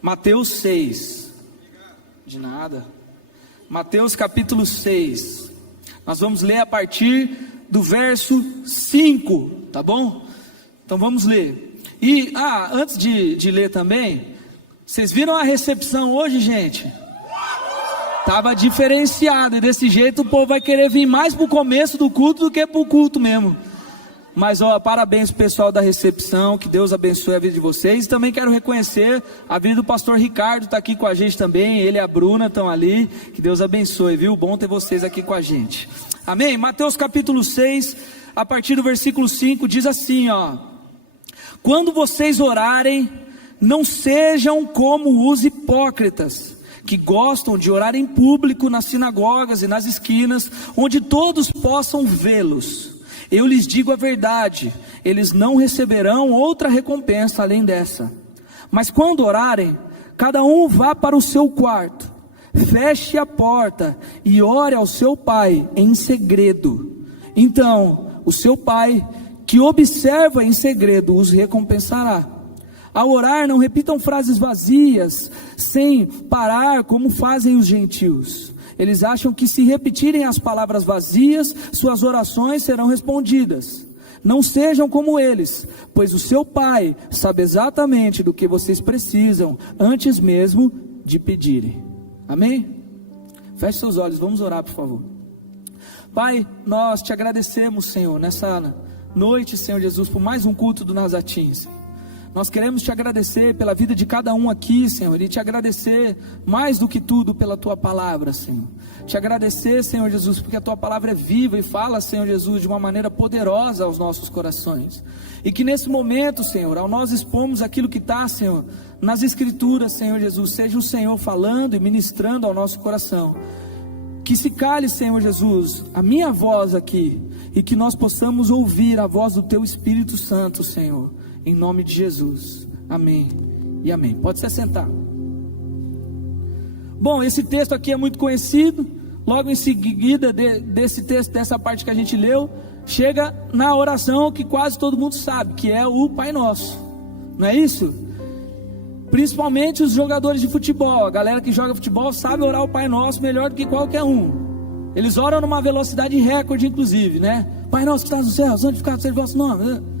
Mateus 6. De nada. Mateus capítulo 6. Nós vamos ler a partir do verso 5, tá bom? Então vamos ler. E, antes de ler também, vocês viram a recepção hoje, gente? Tava diferenciado, e desse jeito o povo vai querer vir mais pro começo do culto do que pro culto mesmo. Mas parabéns pro pessoal da recepção, que Deus abençoe a vida de vocês. E também quero reconhecer a vida do pastor Ricardo, está aqui com a gente também. Ele e a Bruna estão ali, que Deus abençoe, viu? Bom ter vocês aqui com a gente. Amém? Mateus capítulo 6, a partir do versículo 5, diz assim, quando vocês orarem, não sejam como os hipócritas, que gostam de orar em público nas sinagogas e nas esquinas, onde todos possam vê-los. Eu lhes digo a verdade, eles não receberão outra recompensa além dessa. Mas quando orarem, cada um vá para o seu quarto, feche a porta e ore ao seu pai em segredo. Então, o seu pai, que observa em segredo, os recompensará. Ao orar, não repitam frases vazias, sem parar, como fazem os gentios. Eles acham que se repetirem as palavras vazias, suas orações serão respondidas. Não sejam como eles, pois o seu Pai sabe exatamente do que vocês precisam, antes mesmo de pedirem. Amém? Feche seus olhos, vamos orar, por favor. Pai, nós te agradecemos, Senhor, nessa noite, Senhor Jesus, por mais um culto do Nazatim, Senhor. Nós queremos te agradecer pela vida de cada um aqui, Senhor, e te agradecer mais do que tudo pela tua palavra, Senhor. Te agradecer, Senhor Jesus, porque a tua palavra é viva e fala, Senhor Jesus, de uma maneira poderosa aos nossos corações. E que nesse momento, Senhor, ao nós expomos aquilo que está, Senhor, nas escrituras, Senhor Jesus, seja o Senhor falando e ministrando ao nosso coração. Que se cale, Senhor Jesus, a minha voz aqui, e que nós possamos ouvir a voz do teu Espírito Santo, Senhor. Em nome de Jesus, amém e amém. Pode se assentar. Bom, esse texto aqui é muito conhecido. Logo em seguida desse texto, dessa parte que a gente leu, chega na oração que quase todo mundo sabe, que é o Pai Nosso. Não é isso? Principalmente os jogadores de futebol. A galera que joga futebol sabe orar o Pai Nosso melhor do que qualquer um. Eles oram numa velocidade recorde, inclusive, né? Pai Nosso que estás no céu, santificado seja o vosso nome.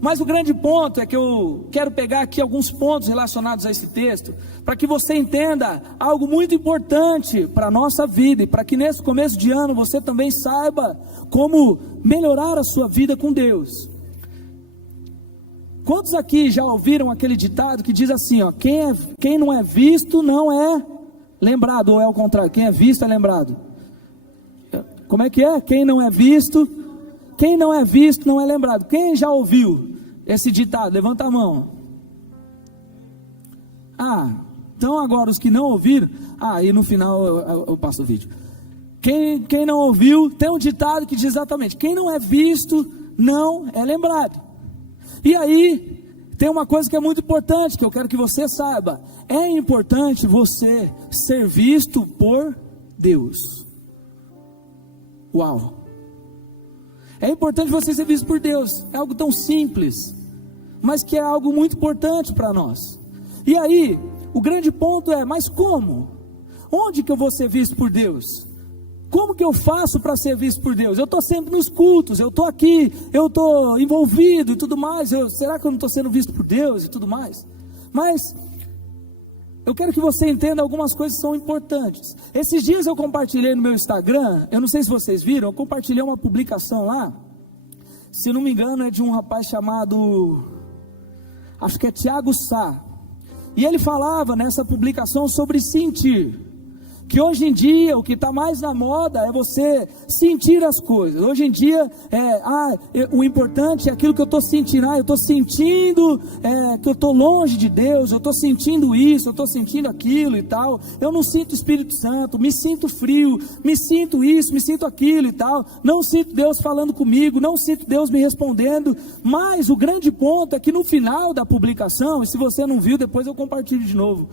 Mas o grande ponto é que eu quero pegar aqui alguns pontos relacionados a esse texto, para que você entenda algo muito importante para a nossa vida, e para que nesse começo de ano você também saiba como melhorar a sua vida com Deus. Quantos aqui já ouviram aquele ditado que diz assim, quem não é visto não é lembrado, ou é o contrário, quem é visto é lembrado? Como é que é? Quem não é visto não é lembrado. Quem já ouviu esse ditado? Levanta a mão. Então agora os que não ouviram, e no final eu passo o vídeo. Quem não ouviu, tem um ditado que diz exatamente, quem não é visto não é lembrado. E aí tem uma coisa que é muito importante, que eu quero que você saiba. É importante você ser visto por Deus. Uau! É importante você ser visto por Deus. É algo tão simples, mas que é algo muito importante para nós. E aí, o grande ponto é, mas como? Onde que eu vou ser visto por Deus? Como que eu faço para ser visto por Deus? Eu estou sempre nos cultos, eu estou aqui, eu estou envolvido e tudo mais. Será que eu não estou sendo visto por Deus e tudo mais? Mas eu quero que você entenda algumas coisas que são importantes. Esses dias eu compartilhei no meu Instagram, eu não sei se vocês viram, eu compartilhei uma publicação lá, se não me engano é de um rapaz chamado, acho que é Thiago Sá, e ele falava nessa publicação sobre sentir, que hoje em dia o que está mais na moda é você sentir as coisas. Hoje em dia o importante é aquilo que eu estou sentindo. Eu estou sentindo que eu estou longe de Deus, eu estou sentindo isso, eu estou sentindo aquilo e tal. Eu não sinto o Espírito Santo, me sinto frio, me sinto isso, me sinto aquilo e tal. Não sinto Deus falando comigo, não sinto Deus me respondendo. Mas o grande ponto é que no final da publicação, e se você não viu, depois eu compartilho de novo,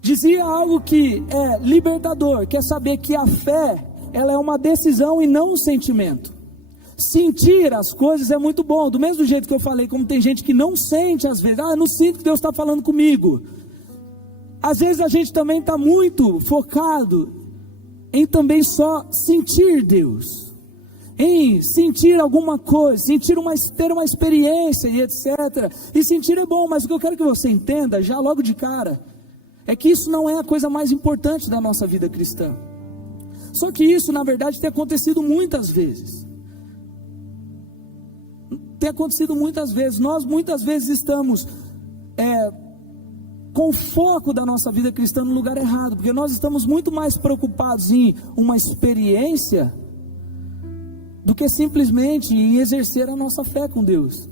dizia algo que é libertador, que é saber que a fé, ela é uma decisão e não um sentimento. Sentir as coisas é muito bom, do mesmo jeito que eu falei, como tem gente que não sente às vezes, não sinto que Deus está falando comigo. Às vezes a gente também está muito focado em também só sentir Deus, em sentir alguma coisa, ter uma experiência e etc. E sentir é bom, mas o que eu quero que você entenda, já logo de cara, é que isso não é a coisa mais importante da nossa vida cristã. Só que isso, na verdade, tem acontecido muitas vezes. Nós muitas vezes estamos com o foco da nossa vida cristã no lugar errado, porque nós estamos muito mais preocupados em uma experiência do que simplesmente em exercer a nossa fé com Deus.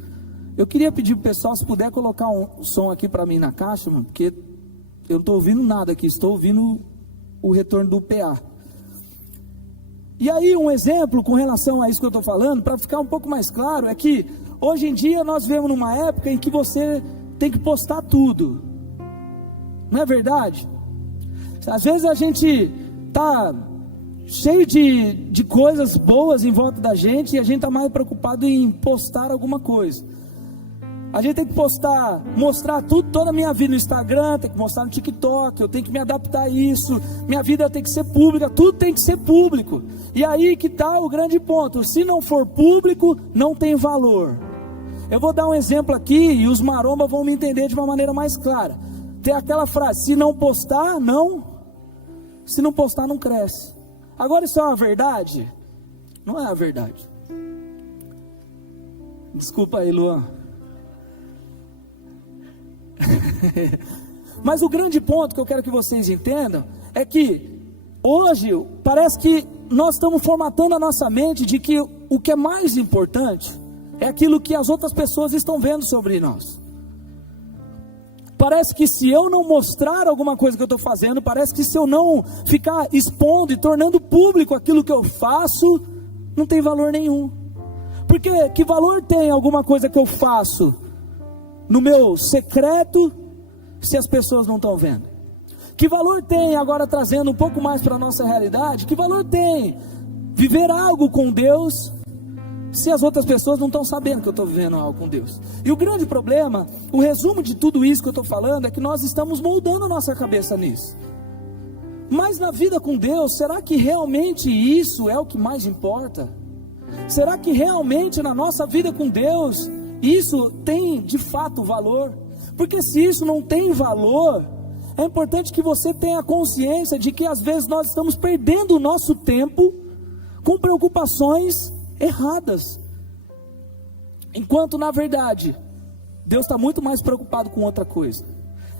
Eu queria pedir para o pessoal, se puder colocar um som aqui para mim na caixa, mano, porque eu não estou ouvindo nada aqui, estou ouvindo o retorno do PA. E aí um exemplo com relação a isso que eu estou falando, para ficar um pouco mais claro, é que hoje em dia nós vivemos numa época em que você tem que postar tudo. Não é verdade? Às vezes a gente está cheio de coisas boas em volta da gente e a gente está mais preocupado em postar alguma coisa. A gente tem que mostrar toda a minha vida no Instagram, tem que mostrar no TikTok, eu tenho que me adaptar a isso, minha vida tem que ser pública, tudo tem que ser público. E aí que está o grande ponto, se não for público, não tem valor. Eu vou dar um exemplo aqui e os marombas vão me entender de uma maneira mais clara. Tem aquela frase, se não postar, não cresce. Agora isso é uma verdade? Não é a verdade. Desculpa aí, Luan. Mas o grande ponto que eu quero que vocês entendam é que hoje parece que nós estamos formatando a nossa mente de que o que é mais importante é aquilo que as outras pessoas estão vendo sobre nós. Parece que se eu não mostrar alguma coisa que eu estou fazendo, parece que se eu não ficar expondo e tornando público aquilo que eu faço, não tem valor nenhum. Porque que valor tem alguma coisa que eu faço no meu secreto, se as pessoas não estão vendo? Que valor tem, agora trazendo um pouco mais para a nossa realidade, que valor tem viver algo com Deus, se as outras pessoas não estão sabendo que eu estou vivendo algo com Deus? E o grande problema, o resumo de tudo isso que eu estou falando, é que nós estamos moldando a nossa cabeça nisso. Mas na vida com Deus, será que realmente isso é o que mais importa? Será que realmente na nossa vida com Deus, isso tem de fato valor? Porque se isso não tem valor, é importante que você tenha consciência de que às vezes nós estamos perdendo o nosso tempo com preocupações erradas, enquanto na verdade Deus está muito mais preocupado com outra coisa.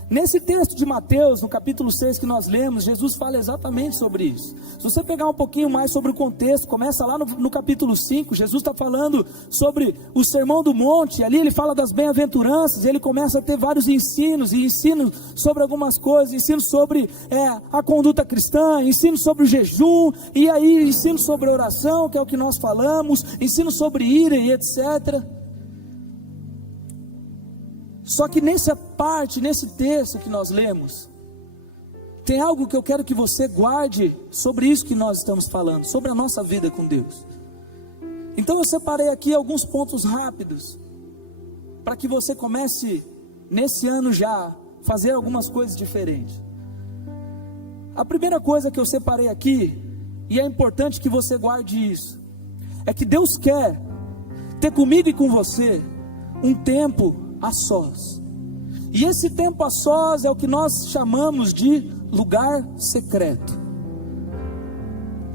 Nesse texto de Mateus, no capítulo 6 que nós lemos, Jesus fala exatamente sobre isso. Se você pegar um pouquinho mais sobre o contexto, começa lá no capítulo 5, Jesus está falando sobre o Sermão do Monte, ali ele fala das bem-aventuranças, ele começa a ter vários ensinos, e ensino sobre algumas coisas, ensino sobre a conduta cristã, ensino sobre o jejum, e aí ensino sobre a oração, que é o que nós falamos, ensino sobre ira e etc. Só que nessa parte, nesse texto que nós lemos, tem algo que eu quero que você guarde sobre isso que nós estamos falando, sobre a nossa vida com Deus. Então eu separei aqui alguns pontos rápidos, para que você comece, nesse ano já, fazer algumas coisas diferentes. A primeira coisa que eu separei aqui, e é importante que você guarde isso, é que Deus quer ter comigo e com você um tempo a sós. E esse tempo a sós é o que nós chamamos de lugar secreto.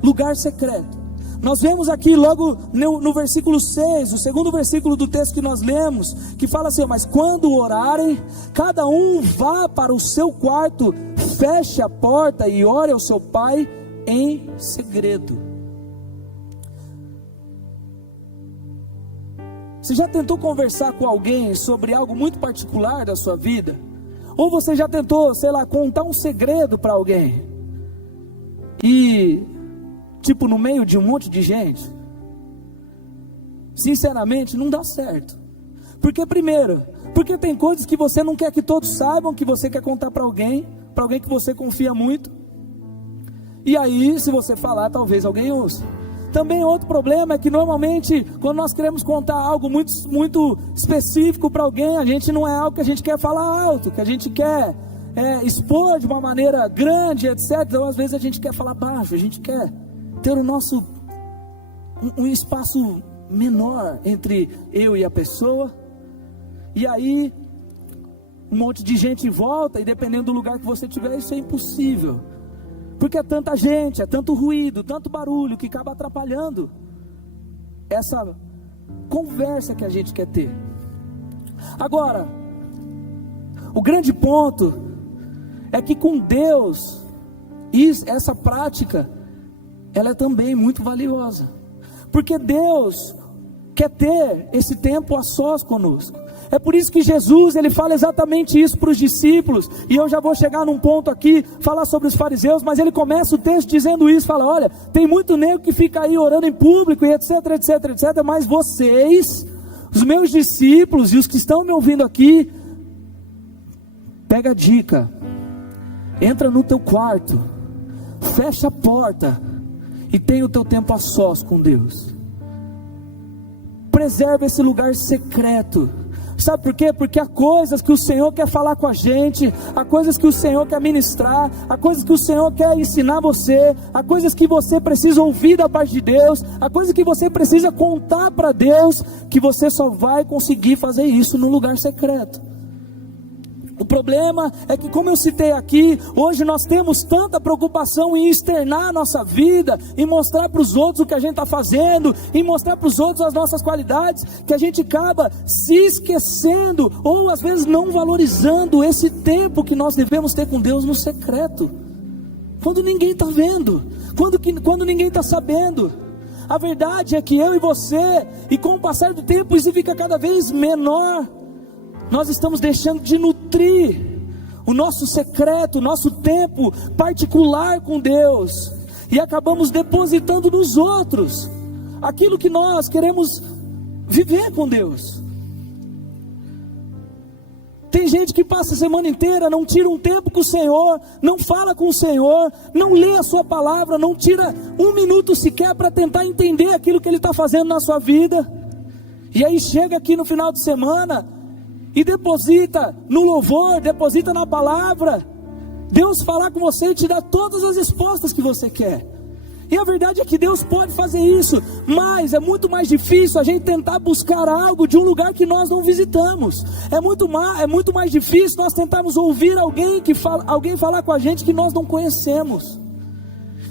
Lugar secreto. Nós vemos aqui logo no versículo 6, o segundo versículo do texto que nós lemos, que fala assim: mas quando orarem, cada um vá para o seu quarto, feche a porta e ore ao seu pai em segredo. Você já tentou conversar com alguém sobre algo muito particular da sua vida? Ou você já tentou, contar um segredo para alguém? E, no meio de um monte de gente? Sinceramente, não dá certo. Porque tem coisas que você não quer que todos saibam, que você quer contar para alguém que você confia muito. E aí, se você falar, talvez alguém ouça. Também outro problema é que normalmente, quando nós queremos contar algo muito, muito específico para alguém, a gente não é algo que a gente quer falar alto, que a gente quer expor de uma maneira grande, etc. Então às vezes a gente quer falar baixo, a gente quer ter o nosso um espaço menor entre eu e a pessoa, e aí um monte de gente em volta, e dependendo do lugar que você estiver, isso é impossível, porque é tanta gente, é tanto ruído, tanto barulho, que acaba atrapalhando essa conversa que a gente quer ter. Agora, o grande ponto é que com Deus, essa prática, ela é também muito valiosa, porque Deus quer ter esse tempo a sós conosco. É por isso que Jesus, ele fala exatamente isso para os discípulos, e eu já vou chegar num ponto aqui, falar sobre os fariseus, mas ele começa o texto dizendo isso, fala, olha, tem muito nego que fica aí orando em público, e etc, etc, etc, mas vocês, os meus discípulos, e os que estão me ouvindo aqui, pega a dica, entra no teu quarto, fecha a porta, e tenha o teu tempo a sós com Deus. Preserva esse lugar secreto. Sabe por quê? Porque há coisas que o Senhor quer falar com a gente, há coisas que o Senhor quer ministrar, há coisas que o Senhor quer ensinar você, há coisas que você precisa ouvir da parte de Deus, há coisas que você precisa contar para Deus, que você só vai conseguir fazer isso no lugar secreto. O problema é que, como eu citei aqui, hoje nós temos tanta preocupação em externar a nossa vida, em mostrar para os outros o que a gente está fazendo, em mostrar para os outros as nossas qualidades, que a gente acaba se esquecendo, ou às vezes não valorizando esse tempo que nós devemos ter com Deus no secreto, quando ninguém está vendo, quando ninguém está sabendo. A verdade é que eu e você, e com o passar do tempo isso fica cada vez menor, nós estamos deixando de nutrir o nosso secreto, o nosso tempo particular com Deus, e acabamos depositando nos outros aquilo que nós queremos viver com Deus. Tem gente que passa a semana inteira, não tira um tempo com o Senhor, não fala com o Senhor, não lê a sua palavra, não tira um minuto sequer para tentar entender aquilo que Ele está fazendo na sua vida, e aí chega aqui no final de semana e deposita no louvor, deposita na palavra, Deus falar com você e te dar todas as respostas que você quer. E a verdade é que Deus pode fazer isso, mas é muito mais difícil a gente tentar buscar algo de um lugar que nós não visitamos. É muito mais difícil nós tentarmos ouvir alguém falar com a gente que nós não conhecemos.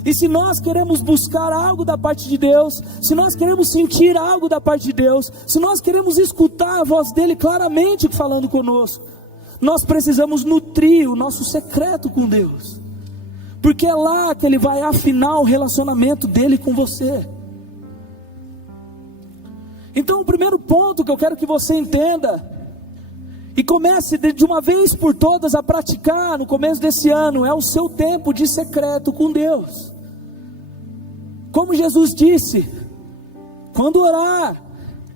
E se nós queremos buscar algo da parte de Deus, se nós queremos sentir algo da parte de Deus, se nós queremos escutar a voz dele claramente falando conosco, nós precisamos nutrir o nosso secreto com Deus, porque é lá que Ele vai afinar o relacionamento dele com você. Então o primeiro ponto que eu quero que você entenda, e comece de uma vez por todas a praticar no começo desse ano, é o seu tempo de secreto com Deus. Como Jesus disse, quando orar,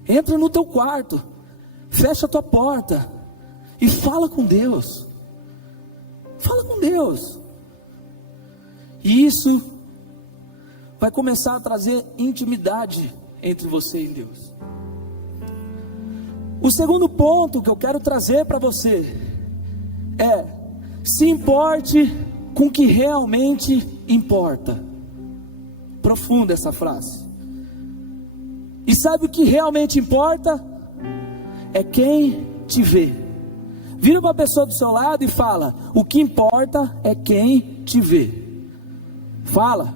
entra no teu quarto, fecha a tua porta e fala com Deus. Fala com Deus. E isso vai começar a trazer intimidade entre você e Deus. O segundo ponto que eu quero trazer para você é: se importe com o que realmente importa. Profunda essa frase. E sabe o que realmente importa? É quem te vê. Vira para a pessoa do seu lado e fala: o que importa é quem te vê. Fala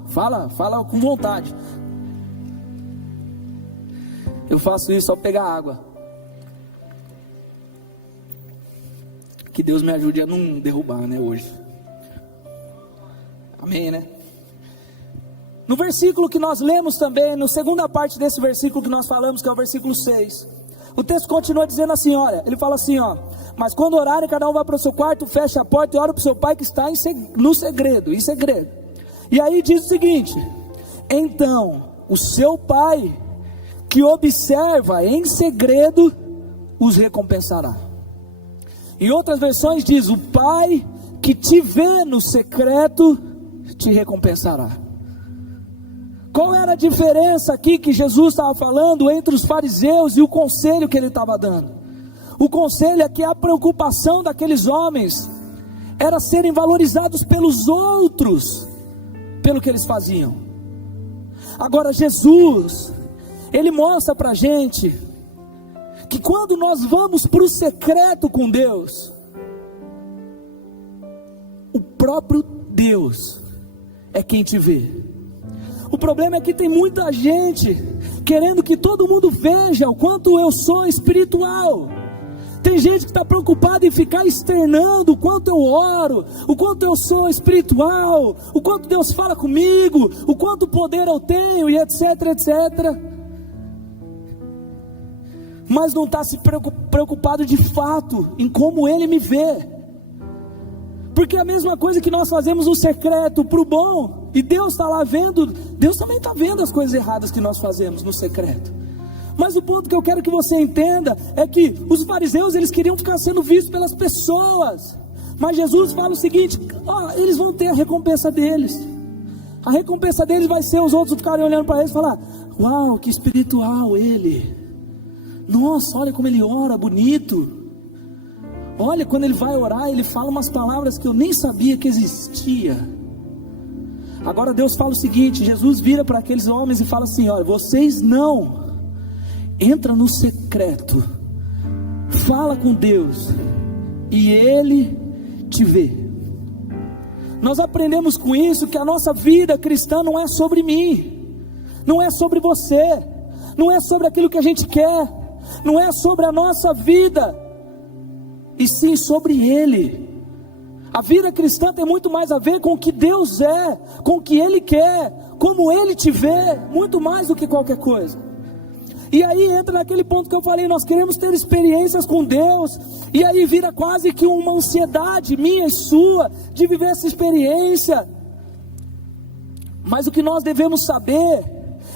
com vontade. Eu faço isso ao pegar água. Que Deus me ajude a não derrubar, né, hoje. Amém, né? No versículo que nós lemos também, na segunda parte desse versículo que nós falamos, que é o versículo 6, o texto continua dizendo assim, olha, ele fala assim, ó: mas quando orarem, cada um vai para o seu quarto, fecha a porta e ora para o seu pai que está no segredo, em segredo. E aí diz o seguinte: então o seu pai que observa em segredo os recompensará. Em outras versões diz: o pai que te vê no secreto te recompensará. Qual era a diferença aqui que Jesus estava falando entre os fariseus e o conselho que ele estava dando? O conselho é que a preocupação daqueles homens era serem valorizados pelos outros, pelo que eles faziam. Agora Jesus, Ele mostra para a gente, que quando nós vamos para o secreto com Deus, o próprio Deus é quem te vê. O problema é que tem muita gente querendo que todo mundo veja o quanto eu sou espiritual. Tem gente que está preocupada em ficar externando o quanto eu oro, o quanto eu sou espiritual, o quanto Deus fala comigo, o quanto poder eu tenho, e etc, etc. Mas não está se preocupado de fato em como Ele me vê. Porque a mesma coisa que nós fazemos no secreto para o bom, e Deus está lá vendo, Deus também está vendo as coisas erradas que nós fazemos no secreto. Mas o ponto que eu quero que você entenda é que os fariseus, eles queriam ficar sendo vistos pelas pessoas. Mas Jesus fala o seguinte: eles vão ter a recompensa deles. A recompensa deles vai ser os outros ficarem olhando para eles e falar: uau, que espiritual ele. Nossa, olha como ele ora, bonito. Olha, quando ele vai orar, ele fala umas palavras que eu nem sabia que existia. Agora Deus fala o seguinte: Jesus vira para aqueles homens e fala assim: olha, vocês não entra no secreto, fala com Deus, e Ele te vê. Nós aprendemos com isso que a nossa vida cristã não é sobre mim, não é sobre você, não é sobre aquilo que a gente quer, não é sobre a nossa vida, e sim sobre Ele. A vida cristã tem muito mais a ver com o que Deus é, com o que Ele quer, como Ele te vê, muito mais do que qualquer coisa. E aí entra naquele ponto que eu falei: nós queremos ter experiências com Deus, e aí vira quase que uma ansiedade minha e sua, de viver essa experiência. Mas o que nós devemos saber,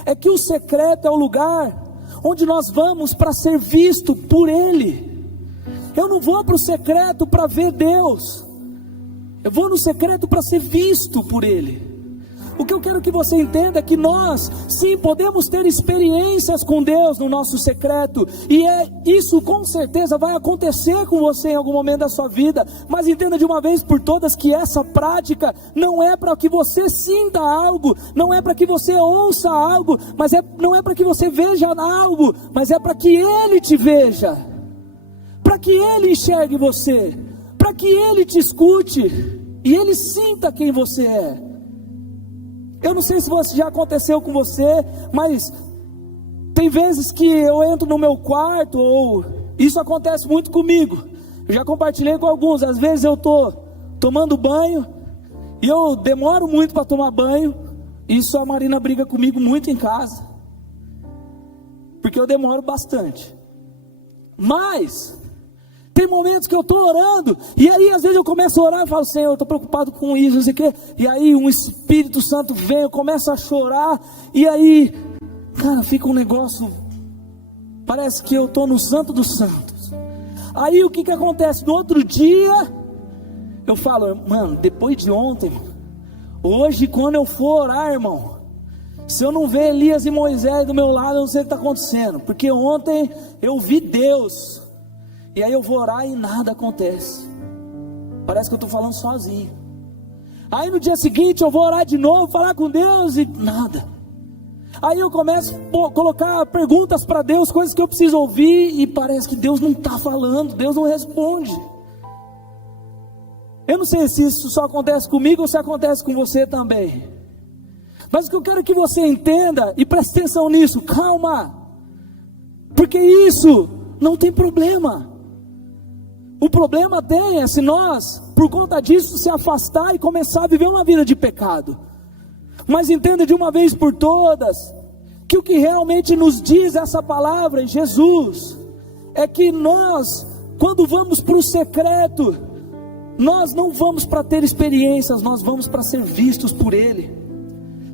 é que o secreto é o lugar, onde nós vamos para ser visto por Ele. Eu não vou para o secreto para ver Deus, eu vou no secreto para ser visto por Ele. O que eu quero que você entenda é que nós, sim, podemos ter experiências com Deus no nosso secreto, e isso com certeza vai acontecer com você em algum momento da sua vida, mas entenda de uma vez por todas que essa prática não é para que você sinta algo, não é para que você ouça algo, não é para que você veja algo, mas é para que Ele te veja, para que Ele enxergue você, para que Ele te escute, e Ele sinta quem você é. Eu não sei se já aconteceu com você, mas tem vezes que eu entro no meu quarto, ou isso acontece muito comigo. Eu já compartilhei com alguns. Às vezes eu estou tomando banho, e eu demoro muito para tomar banho. Isso a Marina briga comigo muito em casa, porque eu demoro bastante. Mas tem momentos que eu estou orando, e aí às vezes eu começo a orar e falo: Senhor, eu estou preocupado com isso, não sei o quê. E aí um Espírito Santo vem, eu começo a chorar, e aí, cara, fica um negócio, parece que eu estou no Santo dos Santos. Aí o que acontece? No outro dia, eu falo: mano, depois de ontem, hoje quando eu for orar, irmão, se eu não ver Elias e Moisés do meu lado, eu não sei o que está acontecendo, porque ontem eu vi Deus. E aí eu vou orar e nada acontece, parece que eu estou falando sozinho. Aí no dia seguinte eu vou orar de novo, falar com Deus, e nada. Aí eu começo a colocar perguntas para Deus, coisas que eu preciso ouvir, e parece que Deus não está falando, Deus não responde. Eu não sei se isso só acontece comigo ou se acontece com você também, mas o que eu quero que você entenda, e preste atenção nisso, calma, porque isso não tem problema. O problema é se nós, por conta disso, se afastar e começar a viver uma vida de pecado. Mas entenda de uma vez por todas, que o que realmente nos diz essa palavra em Jesus, é que nós, quando vamos para o secreto, nós não vamos para ter experiências, nós vamos para ser vistos por Ele.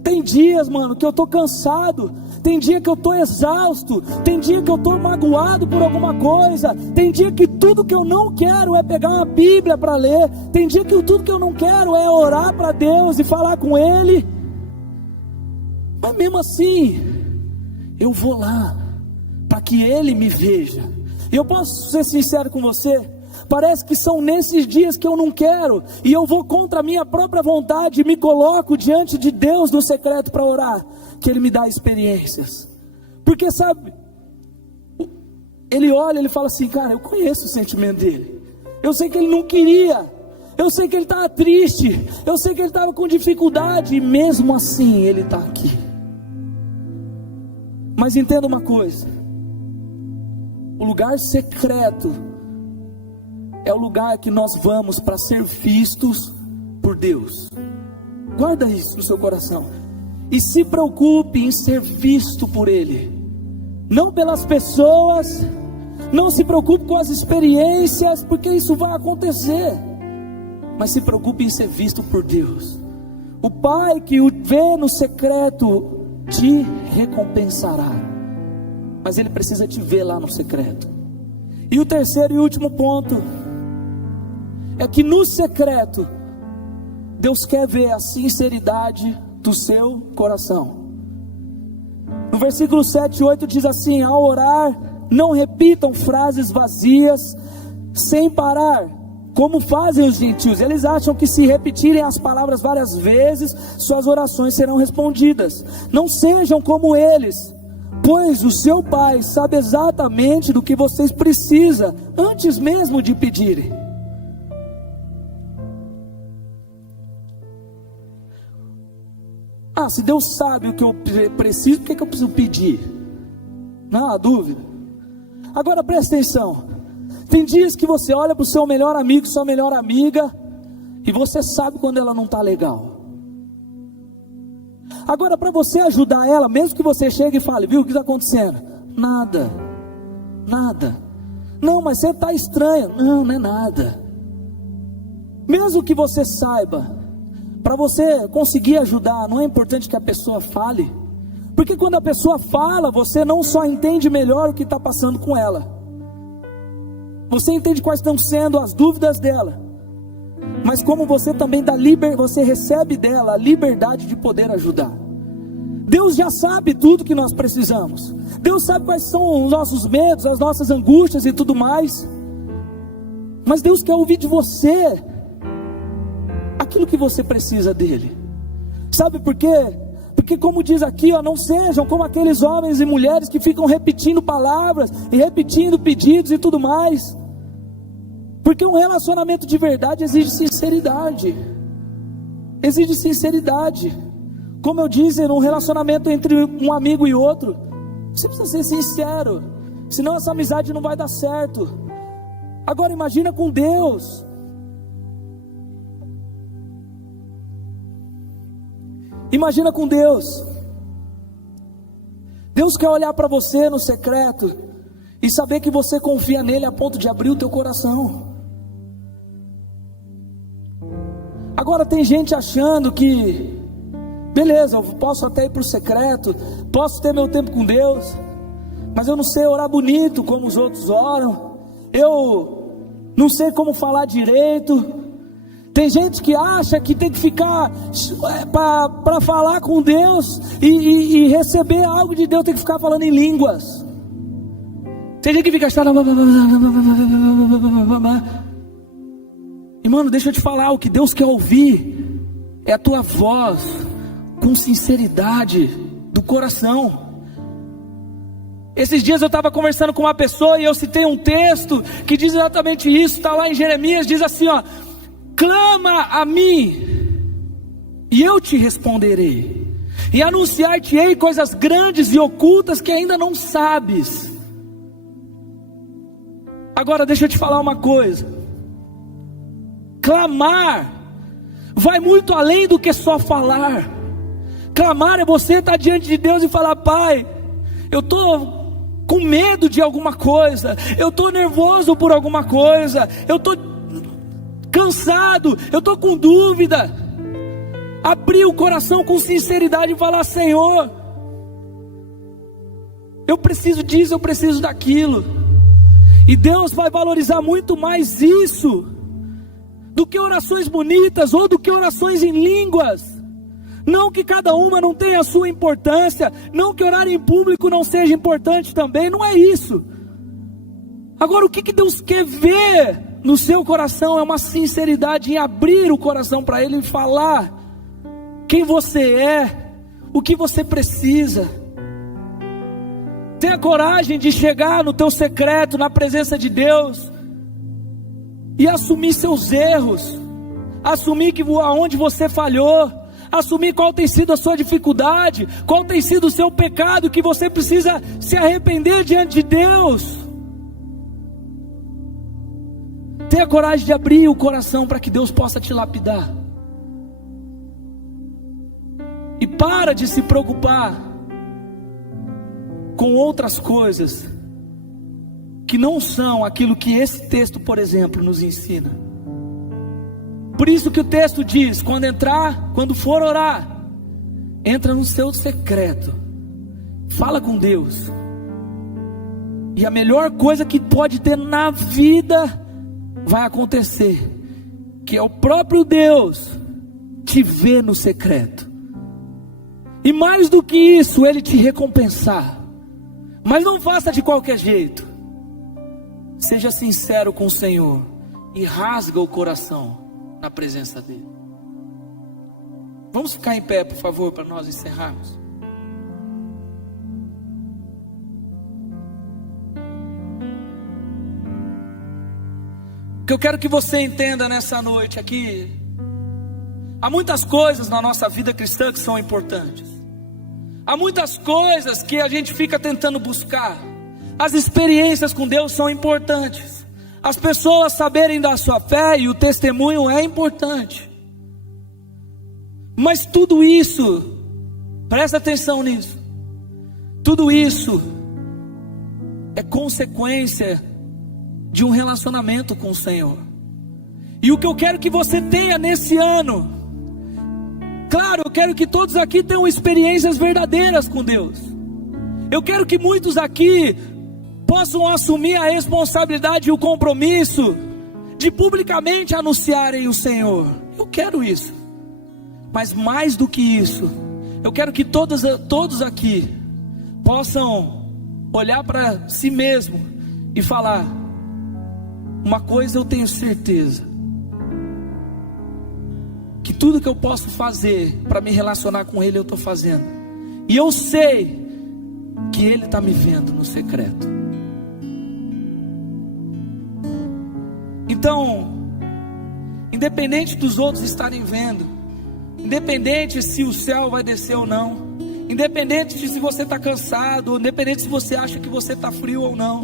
Tem dias, mano, que eu estou cansado, tem dia que eu estou exausto, tem dia que eu estou magoado por alguma coisa, tem dia que tudo que eu não quero é pegar uma Bíblia para ler, tem dia que tudo que eu não quero é orar para Deus e falar com Ele, mas mesmo assim, eu vou lá, para que Ele me veja. E eu posso ser sincero com você, Parece que são nesses dias que eu não quero, e eu vou contra a minha própria vontade, e me coloco diante de Deus no secreto para orar, que Ele me dá experiências. Porque sabe, Ele olha, Ele fala assim, cara, eu conheço o sentimento dele, eu sei que ele não queria, eu sei que ele estava triste, eu sei que ele estava com dificuldade, e mesmo assim ele está aqui. Mas entenda uma coisa, o lugar secreto é o lugar que nós vamos para ser vistos por Deus. Guarda isso no seu coração, e se preocupe em ser visto por Ele, não pelas pessoas. Não se preocupe com as experiências, porque isso vai acontecer, mas se preocupe em ser visto por Deus. O Pai que o vê no secreto te recompensará, mas Ele precisa te ver lá no secreto. E o terceiro e último ponto é que no secreto Deus quer ver a sinceridade do seu coração. No versículo 7 e 8 diz assim: ao orar, não repitam frases vazias sem parar, como fazem os gentios. Eles acham que se repetirem as palavras várias vezes, suas orações serão respondidas. Não sejam como eles, pois o seu Pai sabe exatamente do que vocês precisam, antes mesmo de pedirem. Se Deus sabe o que eu preciso, por que eu preciso pedir? Não há dúvida. Agora presta atenção, tem dias que você olha para o seu melhor amigo, sua melhor amiga, e você sabe quando ela não está legal. Agora, para você ajudar ela, mesmo que você chegue e fale, viu o que está acontecendo? Nada. Não, mas você está estranha. Não é nada. Mesmo que você saiba, para você conseguir ajudar, não é importante que a pessoa fale, porque quando a pessoa fala, você não só entende melhor o que está passando com ela, você entende quais estão sendo as dúvidas dela, mas como você também você recebe dela a liberdade de poder ajudar. Deus já sabe tudo que nós precisamos, Deus sabe quais são os nossos medos, as nossas angústias e tudo mais, mas Deus quer ouvir de você aquilo que você precisa dele. Sabe por quê? Porque como diz aqui, não sejam como aqueles homens e mulheres que ficam repetindo palavras e repetindo pedidos e tudo mais, porque um relacionamento de verdade exige sinceridade. Como eu disse, num relacionamento entre um amigo e outro, você precisa ser sincero, senão essa amizade não vai dar certo. Agora imagina com Deus. Imagina com Deus. Deus quer olhar para você no secreto e saber que você confia nele a ponto de abrir o teu coração. Agora tem gente achando que, beleza, eu posso até ir para o secreto, posso ter meu tempo com Deus, mas eu não sei orar bonito como os outros oram, eu não sei como falar direito. Tem gente que acha que tem que ficar para falar com Deus e receber algo de Deus, tem que ficar falando em línguas. Tem gente que fica e mano, deixa eu te falar, o que Deus quer ouvir é a tua voz com sinceridade do coração. Esses dias eu estava conversando com uma pessoa e eu citei um texto que diz exatamente isso, está lá em Jeremias, diz assim, clama a mim, e eu te responderei, e anunciar-te-ei coisas grandes e ocultas que ainda não sabes. Agora deixa eu te falar uma coisa, clamar vai muito além do que só falar. Clamar é você estar diante de Deus e falar, Pai, eu estou com medo de alguma coisa, eu estou nervoso por alguma coisa, eu estou cansado, eu estou com dúvida. Abrir o coração com sinceridade e falar, Senhor, eu preciso disso, eu preciso daquilo. E Deus vai valorizar muito mais isso do que orações bonitas ou do que orações em línguas. Não que cada uma não tenha a sua importância, não que orar em público não seja importante também, não é isso. Agora o que Deus quer ver no seu coração é uma sinceridade em abrir o coração para Ele e falar quem você é, o que você precisa. Tenha coragem de chegar no teu secreto, na presença de Deus, e assumir seus erros, assumir que aonde você falhou, assumir qual tem sido a sua dificuldade, qual tem sido o seu pecado, que você precisa se arrepender diante de Deus. Tenha coragem de abrir o coração para que Deus possa te lapidar. E para de se preocupar com outras coisas que não são aquilo que esse texto, por exemplo, nos ensina. Por isso que o texto diz: quando for orar, entra no seu secreto, fala com Deus. E a melhor coisa que pode ter na vida vai acontecer, que é o próprio Deus te ver no secreto. E mais do que isso, Ele te recompensar. Mas não faça de qualquer jeito. Seja sincero com o Senhor e rasga o coração na presença dEle. Vamos ficar em pé, por favor, para nós encerrarmos. O que eu quero que você entenda nessa noite aqui: há muitas coisas na nossa vida cristã que são importantes. Há muitas coisas que a gente fica tentando buscar. As experiências com Deus são importantes. As pessoas saberem da sua fé e o testemunho é importante. Mas tudo isso, presta atenção nisso, tudo isso é consequência de um relacionamento com o Senhor. E o que eu quero que você tenha nesse ano, claro, eu quero que todos aqui tenham experiências verdadeiras com Deus. Eu quero que muitos aqui possam assumir a responsabilidade e o compromisso de publicamente anunciarem o Senhor. Eu quero isso. Mas mais do que isso, eu quero que todos aqui possam olhar para si mesmo e falar: uma coisa eu tenho certeza, que tudo que eu posso fazer para me relacionar com Ele, eu estou fazendo. E eu sei que Ele está me vendo no secreto. Então, independente dos outros estarem vendo, independente se o céu vai descer ou não, independente de se você está cansado, independente se você acha que você está frio ou não,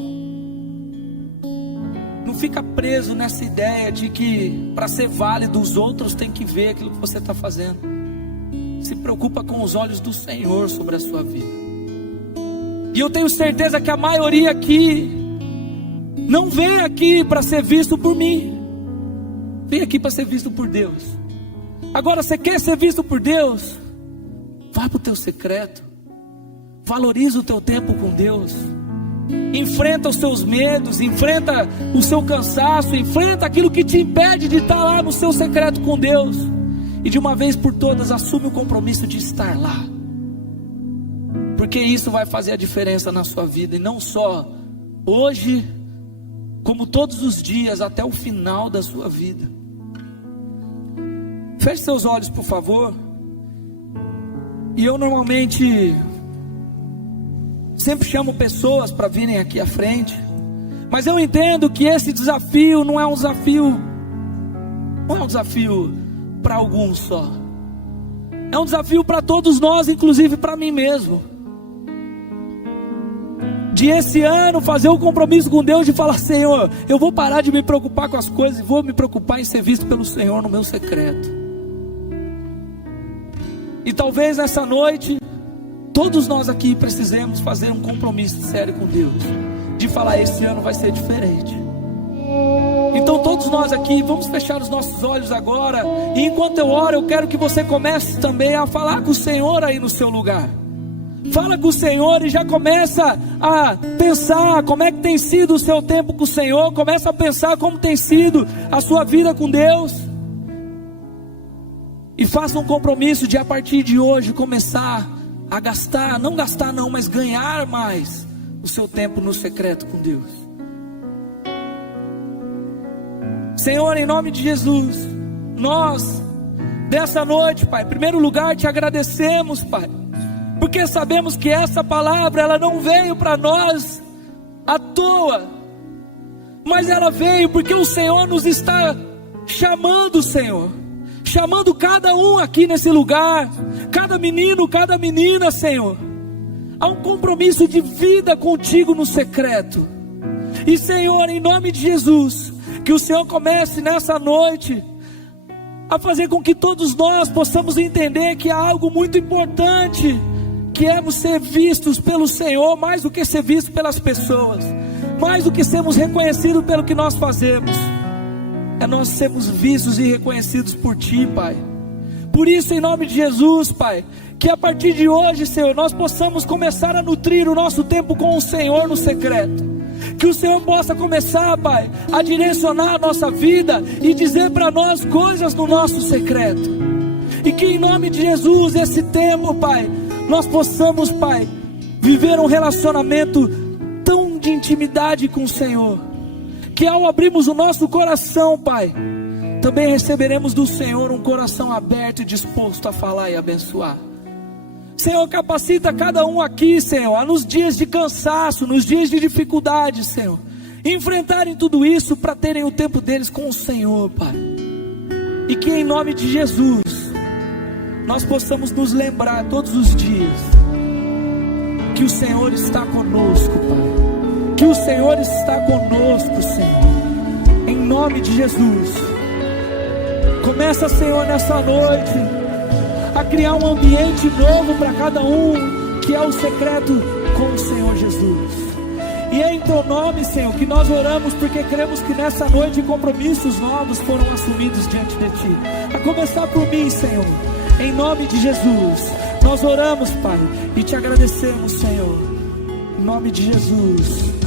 não fica preso nessa ideia de que para ser válido os outros têm que ver aquilo que você está fazendo. Se preocupa com os olhos do Senhor sobre a sua vida. E eu tenho certeza que a maioria aqui não vem aqui para ser visto por mim, vem aqui para ser visto por Deus. Agora, você quer ser visto por Deus? Vá para o teu secreto, valoriza o teu tempo com Deus, enfrenta os seus medos, enfrenta o seu cansaço, enfrenta aquilo que te impede de estar lá no seu secreto com Deus, e de uma vez por todas assume o compromisso de estar lá, porque isso vai fazer a diferença na sua vida, e não só hoje, como todos os dias até o final da sua vida. Feche seus olhos, por favor. E eu normalmente sempre chamo pessoas para virem aqui à frente, mas eu entendo que esse desafio não é um desafio para alguns só. É um desafio para todos nós, inclusive para mim mesmo. De esse ano fazer um compromisso com Deus de falar: Senhor, eu vou parar de me preocupar com as coisas e vou me preocupar em ser visto pelo Senhor no meu secreto. E talvez nessa noite todos nós aqui precisemos fazer um compromisso sério com Deus, de falar: esse ano vai ser diferente. Então todos nós aqui vamos fechar os nossos olhos agora, e enquanto eu oro, eu quero que você comece também a falar com o Senhor aí no seu lugar. Fala com o Senhor e já começa a pensar como é que tem sido o seu tempo com o Senhor. Começa a pensar como tem sido a sua vida com Deus. E faça um compromisso de a partir de hoje começar a gastar, não gastar não, mas ganhar mais o seu tempo no secreto com Deus. Senhor, em nome de Jesus, nós, dessa noite, Pai, em primeiro lugar te agradecemos, Pai, porque sabemos que essa palavra, ela não veio para nós à toa, mas ela veio porque o Senhor nos está chamando, Senhor, chamando cada um aqui nesse lugar, cada menino, cada menina, Senhor, a um compromisso de vida contigo no secreto. E Senhor, em nome de Jesus, que o Senhor comece nessa noite a fazer com que todos nós possamos entender que há algo muito importante, que é ser vistos pelo Senhor, mais do que ser vistos pelas pessoas, mais do que sermos reconhecidos pelo que nós fazemos, é nós sermos vistos e reconhecidos por Ti, Pai. Por isso, em nome de Jesus, Pai, que a partir de hoje, Senhor, nós possamos começar a nutrir o nosso tempo com o Senhor no secreto. Que o Senhor possa começar, Pai, a direcionar a nossa vida e dizer para nós coisas no nosso secreto. E que em nome de Jesus, esse tempo, Pai, nós possamos, Pai, viver um relacionamento tão de intimidade com o Senhor, que ao abrirmos o nosso coração, Pai, também receberemos do Senhor um coração aberto e disposto a falar e abençoar. Senhor, capacita cada um aqui, Senhor, a nos dias de cansaço, nos dias de dificuldade, Senhor, enfrentarem tudo isso para terem o tempo deles com o Senhor, Pai. E que em nome de Jesus, nós possamos nos lembrar todos os dias que o Senhor está conosco, Pai. Que o Senhor está conosco, Senhor. Em nome de Jesus. Começa, Senhor, nessa noite a criar um ambiente novo para cada um, que é o secreto com o Senhor Jesus. E é em Teu nome, Senhor, que nós oramos, porque cremos que nessa noite compromissos novos foram assumidos diante de Ti. A começar por mim, Senhor, em nome de Jesus, nós oramos, Pai, e Te agradecemos, Senhor, em nome de Jesus.